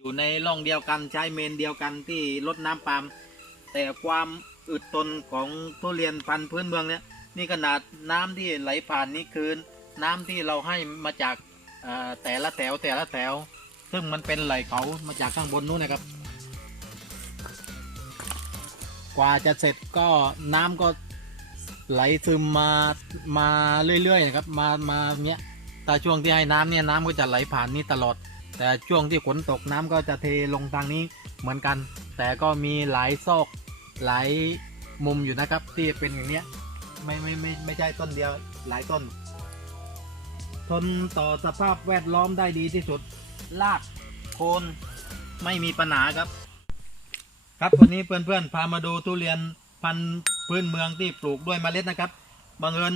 อยู่ในร่องเดียวกันใช้เมนเดียวกันที่ลดน้ำปาล์มแต่ความอึดทนของทุเรียนพันธุ์พื้นเมืองเนี่ยนี่ขนาดน้ำที่ไหลผ่านนี่คือน้ำที่เราให้มาจากแต่ละแถวแต่ละแถว ซึ่งมันเป็นไหลเขามาจากข้างบนนู้นนะครับ กว่าจะเสร็จก็น้ำก็ไหลซึมมามาเรื่อยๆนะครับมามาเนี้ยแต่ช่วงที่ให้น้ำเนี่ยน้ำก็จะไหลผ่านนี่ตลอด แต่ช่วงที่ฝนตกน้ำก็จะเทลงทางนี้เหมือนกัน แต่ก็มีหลายซอกหลายมุมอยู่นะครับที่เป็นอย่างเนี้ยไม่ไม่ไม่ไม่ใช่ต้นเดียวหลายต้น ทนต่อสภาพแวดล้อมได้ดีที่สุดรากโคนไม่มีปัญหาครับ ครับวันนี้เพื่อนๆพามาดูทุเรียนพันธุ์พื้นเมืองที่ปลูกด้วยเมล็ดนะครับบังเอิญ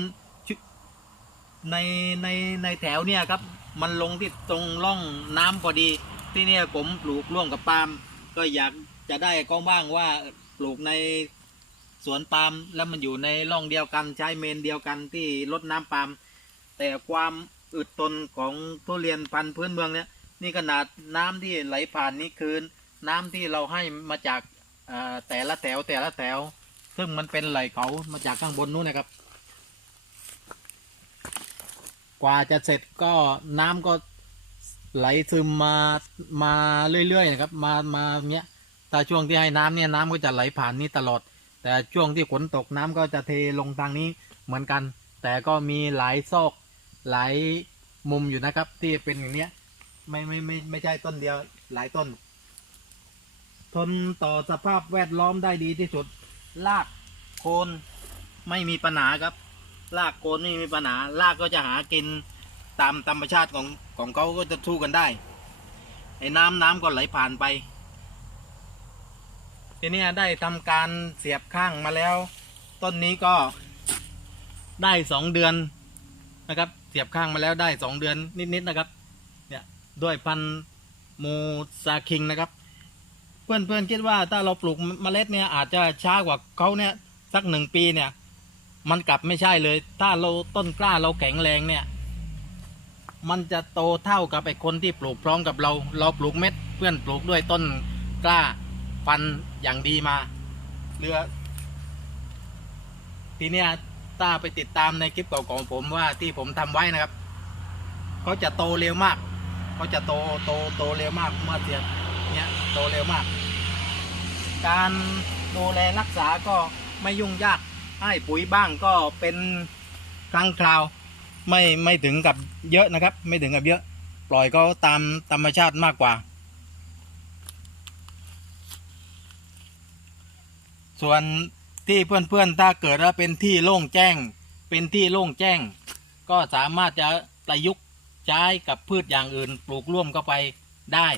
ในในในแถวเนี่ยครับ มันลงที่ตรงร่องน้ำพอดี ที่เนี่ยผมปลูกร่วมกับปาล์มก็อยากจะได้กล้องบ้างว่าปลูกในสวนปาล์มแล้วมันอยู่ในร่องเดียวกันใช้เมนเดียวกันที่ลดน้ำปาล์มแต่ความอึดทนของทุเรียนพันธุ์พื้นเมืองเนี่ยนี่ขนาดน้ำที่ไหลผ่านนี่คือน้ำที่เราให้มาจากเอ่อแต่ละแถวแต่ละแถว ซึ่งมันเป็นไหลเขามาจากข้างบนนู้นนะครับ กว่าจะเสร็จก็น้ำก็ไหลซึมมามาเรื่อยๆนะครับ มามาเนี้ยแต่ช่วงที่ให้น้ำเนี่ยน้ำก็จะไหลผ่านนี่ตลอด แต่ช่วงที่ฝนตกน้ำก็จะเทลงทางนี้เหมือนกัน แต่ก็มีหลายซอกหลายมุมอยู่นะครับ ที่เป็นอย่างเนี้ยไม่ไม่ไม่ไม่ใช่ต้นเดียวหลายต้น ทนต่อสภาพแวดล้อมได้ดีที่สุดรากโคนไม่มีปัญหาครับ รากโคนไม่มีปัญหารากก็จะหากินตามธรรมชาติของของเขาก็จะสู้กันได้ไอ้น้ำน้ำก็ไหลผ่านไป ทีนี้ได้ทำการเสียบข้างมาแล้ว ต้นนี้ก็ได้สองเดือนนะครับ เสียบข้างมาแล้วได้สองเดือนนิดๆนะครับ เนี่ยด้วยพันธุ์มูซาคิงนะครับเพื่อนเพื่อนๆคิดว่าถ้าเราปลูกเมล็ดเนี่ยอาจจะช้ากว่าเขาเนี่ยสักหนึ่งปีเนี่ย มันกลับไม่ใช่เลย ถ้าเราต้นกล้าเราแข็งแรงเนี่ย มันจะโตเท่ากับไอ้คนที่ปลูกพร้อมกับเรา เราปลูกเม็ด เพื่อนปลูกด้วยต้นกล้าฟันอย่างดีมาเรือทีเนี้ยถ้าไปติดตามในคลิปเก่าของผมว่าที่ผมทำไว้นะครับเขาจะโตเร็วมากเขาจะโตโตโตเร็วมากเมื่อเทียบเนี้ยโตเร็วมาก การดูแลรักษาก็ไม่ยุ่งยาก ให้ปุ๋ยบ้างก็เป็นครั้งคราว ไม่ไม่ถึงกับเยอะนะครับ ไม่ถึงกับเยอะ ปล่อยเขาตามธรรมชาติมากกว่า ส่วนที่เพื่อนๆถ้าเกิดว่าเป็นที่โล่งแจ้ง เป็นที่โล่งแจ้ง ก็สามารถจะประยุกต์ใช้กับพืชอย่างอื่น ปลูกร่วมเข้าไปได้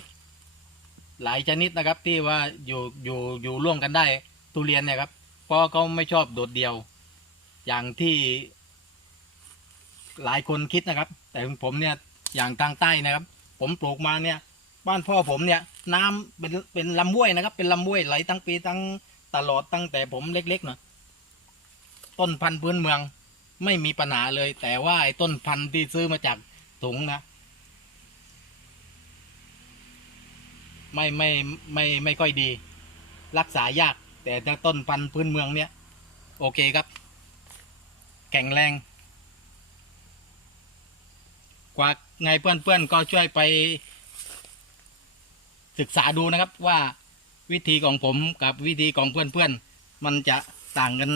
หลายชนิดนะครับที่ว่าอยู่อยู่อยู่ร่วมกันได้ทุเรียนเนี่ยครับ เพราะเขาไม่ชอบโดดเดี่ยว อย่างที่หลายคนคิดนะครับ แต่ผมเนี่ยอย่างทางใต้นะครับ ผมปลูกมาเนี่ย บ้านพ่อผมเนี่ย น้ำเป็นเป็นลำห้วยนะครับ เป็นลำห้วยไหลทั้งปีทั้งตลอดตั้งแต่ผมเล็กๆนะต้นพันธุ์พื้นเมืองไม่มีปัญหาเลย แต่ว่าไอ้ต้นพันธุ์ที่ซื้อมาจากถุงนะไม่ไม่ไม่ไม่ค่อยดี รักษายาก แต่ต้นพันธุ์พื้นเมืองเนี่ย โอเคครับ แข็งแรง กว่าไงเพื่อนๆก็ช่วยไป ศึกษาดูนะครับว่าวิธีของผมกับวิธีของเพื่อนๆ มันจะต่างกัน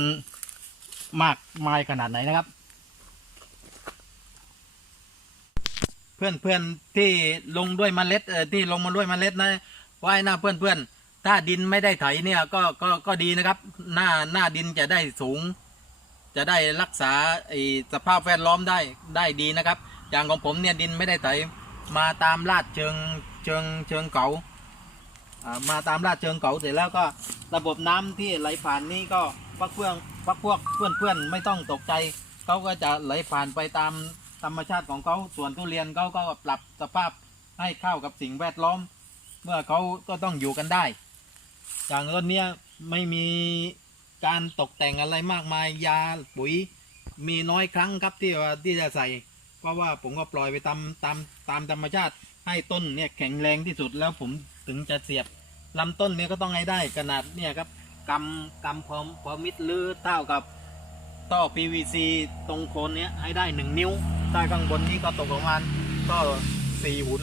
มากมายขนาดไหนนะครับ เพื่อนๆที่ลงด้วยเมล็ดเออที่ลงมาด้วยเมล็ดนะไว้หน้าเพื่อนๆ ถ้าดินไม่ได้ไถเนี่ยก็ก็ก็ดีนะครับ หน้าหน้าดินจะได้สูง จะได้รักษาสภาพแวดล้อมได้ได้ดีนะครับ อย่างของผมเนี่ยดินไม่ได้ไถมาตามลาดเชิงเชิงเชิงเขาอ่ามาตามลาดเชิงเขาเสร็จแล้วก็ระบบน้ำที่ไหลผ่านนี่ก็พักเพื่อนพักพวกเพื่อนเพื่อนไม่ต้องตกใจเขาก็จะไหลผ่านไปตามธรรมชาติของเขาส่วนทุเรียนเขาก็ปรับสภาพให้เข้ากับสิ่งแวดล้อม เมื่อเขาก็ต้องอยู่กันได้ อย่างต้นเนี้ยไม่มีการตกแต่งอะไรมากมายยาปุ๋ยมีน้อยครั้งครับที่ว่าที่จะใส่ เพราะว่าผมก็ปล่อยไปตามตามตามธรรมชาติให้ต้นเนี่ยแข็งแรงที่สุดแล้วผมถึงจะเสียบลำต้นเนี่ยก็ต้องให้ได้ขนาดเนี่ยครับกำกำพร้อมพร้อมมิดหรือเท่ากับท่อ PVC ตรงโคนเนี้ยให้ได้หนึ่งนิ้วใต้ข้างบนนี้ก็ตกประมาณก็สี่หุน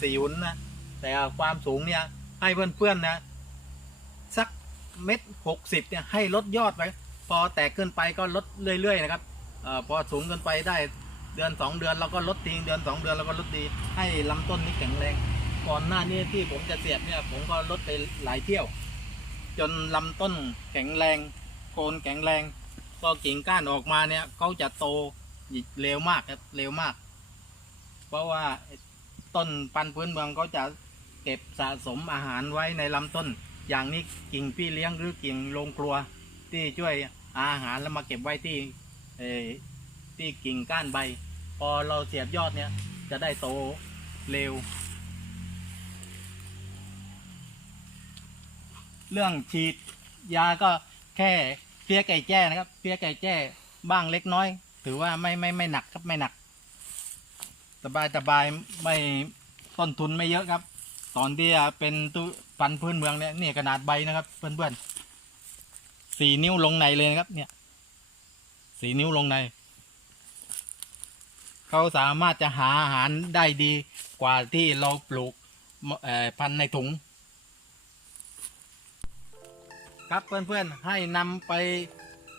สี่หุนนะแต่ความสูงเนี่ยให้เพื่อนๆนะ เม็ดหกสิบเนี่ยให้ลดยอดไป พอแตกขึ้นไปก็ลดเรื่อย ๆ นะครับเออพอสูงเกินไปได้เดือนสองเดือนเราก็ลดทิ้งเดือนสองเดือนเราก็ลดดีให้ลำต้นนี้แข็งแรง ก่อนหน้านี้ที่ผมจะเสียบเนี่ยผมก็ลดไปหลายเที่ยว จนลำต้นแข็งแรง โคนแข็งแรงพอกิ่งก้านออกมาเนี่ยเขาจะโตเร็วมากครับเร็วมาก เพราะว่าต้นปันพื้นเมืองเขาจะเก็บสะสมอาหารไว้ในลำต้น อย่างนี้กิ่งพี่เลี้ยงหรือกิ่งโรงครัว ที่ช่วยอาหารแล้วมาเก็บไว้ที่เอที่กิ่งก้านใบ พอเราเสียบยอดเนี่ยจะได้โตเร็ว เรื่องฉีดยาก็แค่เพี้ยไก่แจ้นะครับ เพี้ยไก่แจ้บ้างเล็กน้อย ถือว่าไม่ไม่ไม่หนักครับไม่หนัก สบายสบายไม่ต้นทุนไม่เยอะครับ ตอนที่เป็นตู้ ปันพื้นเมืองเนี่ยนี่ขนาดใบนะครับ เพื่อนๆสี่นิ้วลงในเลยนะครับ เนี่ยสี่นิ้วลงใน เขาสามารถจะหาอาหารได้ดีกว่าที่เราปลูกพันในถุง ครับเพื่อนๆให้นำไป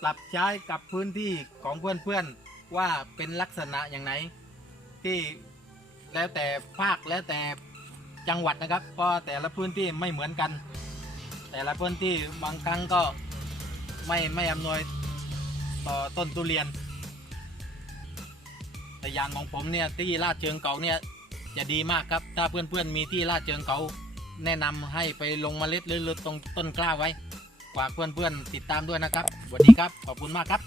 ปรับใช้กับพื้นที่ของเพื่อนๆว่าเป็นลักษณะอย่างไหนที่แล้วแต่ภาคแล้วแต่ จังหวัดนะครับเพราะแต่ละพื้นที่ไม่เหมือนกัน แต่ละพื้นที่บางครั้งก็ไม่ไม่อำนวยต่อต้นทุเรียน แต่อย่างของผมเนี่ยที่ลาดเชิงเก่าเนี่ยจะดีมากครับ ถ้าเพื่อนๆมีที่ลาดเชิงเก่าแนะนำให้ไปลงเมล็ดหรือตรงต้นกล้าไว้ฝากเพื่อนๆติดตามด้วยนะครับสวัสดีครับขอบคุณมากครับ